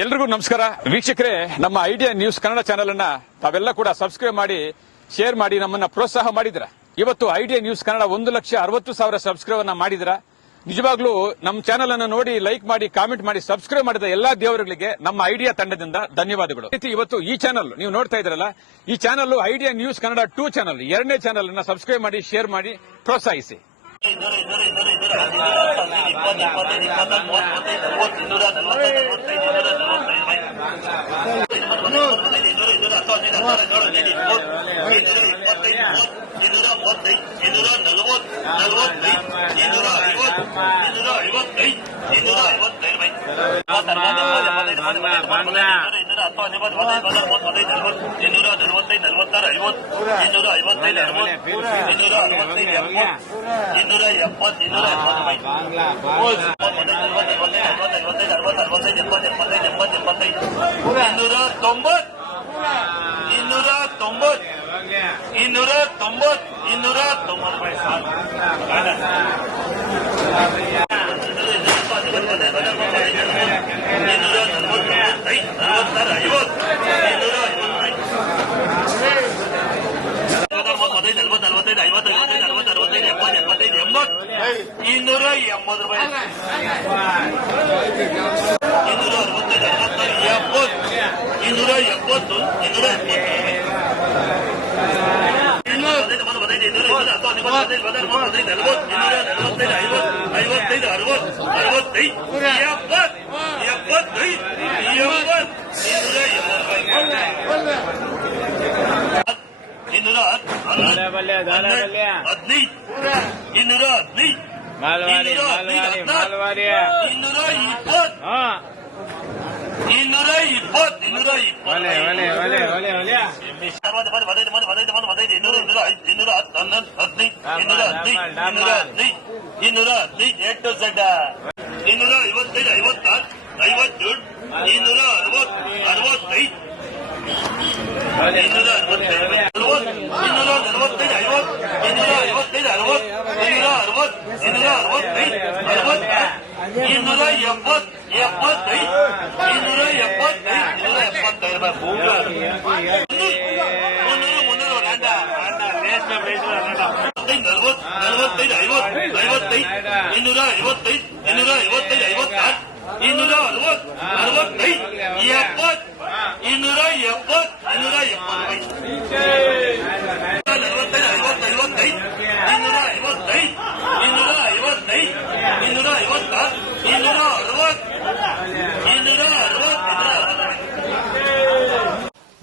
ಎಲ್ರಿಗೂ ನಮಸ್ಕಾರ ವೀಕ್ಷಕರೇ, ನಮ್ಮ ಐಡಿಯಾ ನ್ಯೂಸ್ ಕನ್ನಡ ಚಾನೆಲ್ ಅನ್ನ ತಾವೆಲ್ಲ ಕೂಡ ಸಬ್ಸ್ಕ್ರೈಬ್ ಮಾಡಿ ಶೇರ್ ಮಾಡಿ ನಮ್ಮನ್ನ ಪ್ರೋತ್ಸಾಹ ಮಾಡಿದ್ರ. ಇವತ್ತು ಐಡಿಯಾ ನ್ಯೂಸ್ ಕನ್ನಡ 1,60,000 ಸಬ್ಸ್ಕ್ರೈಬ್ ಅನ್ನ ಮಾಡಿದ್ರ. ನಿಜವಾಗ್ಲೂ ನಮ್ಮ ಚಾನೆಲ್ ಅನ್ನು ನೋಡಿ ಲೈಕ್ ಮಾಡಿ ಕಾಮೆಂಟ್ ಮಾಡಿ ಸಬ್ಸ್ಕ್ರೈಬ್ ಮಾಡಿದ ಎಲ್ಲಾ ದೇವರುಗಳಿಗೆ ನಮ್ಮ ಐಡಿಯಾ ತಂಡದಿಂದ ಧನ್ಯವಾದಗಳು. ಇವತ್ತು ಈ ಚಾನೆಲ್ ನೀವು ನೋಡ್ತಾ ಇದ್ರಲ್ಲ, ಈ channel idea news Kannada 2 channel, ಎರಡನೇ ಚಾನೆಲ್ ಅನ್ನ ಸಬ್ಸ್ಕ್ರೈಬ್ ಮಾಡಿ ಶೇರ್ ಮಾಡಿ ಪ್ರೋತ್ಸಾಹಿಸಿ.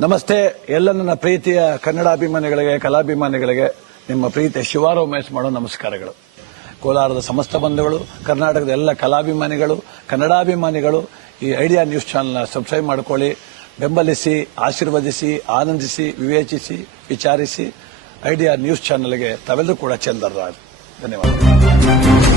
ನಮಸ್ತೆ. ಎಲ್ಲ ನನ್ನ ಪ್ರೀತಿಯ ಕನ್ನಡಾಭಿಮಾನಿಗಳಿಗೆ, ಕಲಾಭಿಮಾನಿಗಳಿಗೆ ನಿಮ್ಮ ಪ್ರೀತಿಯ ಶಿವಾರ ಉಮೇಶ್ ಮಾಡೋ ನಮಸ್ಕಾರಗಳು. ಕೋಲಾರದ ಸಮಸ್ತ ಬಂಧುಗಳು, ಕರ್ನಾಟಕದ ಎಲ್ಲ ಕಲಾಭಿಮಾನಿಗಳು, ಕನ್ನಡಾಭಿಮಾನಿಗಳು ಈ ಐಡಿಯಾ ನ್ಯೂಸ್ ಚಾನೆಲ್ನ ಸಬ್ಸ್ಕ್ರೈಬ್ ಮಾಡಿಕೊಳ್ಳಿ, ಬೆಂಬಲಿಸಿ, ಆಶೀರ್ವದಿಸಿ, ಆನಂದಿಸಿ, ವಿವೇಚಿಸಿ, ವಿಚಾರಿಸಿ. ಐಡಿಯಾ ನ್ಯೂಸ್ ಚಾನೆಲ್ಗೆ ತಾವೆಲ್ಲರೂ ಕೂಡ ಚಂದರಾಜ್. ಧನ್ಯವಾದ.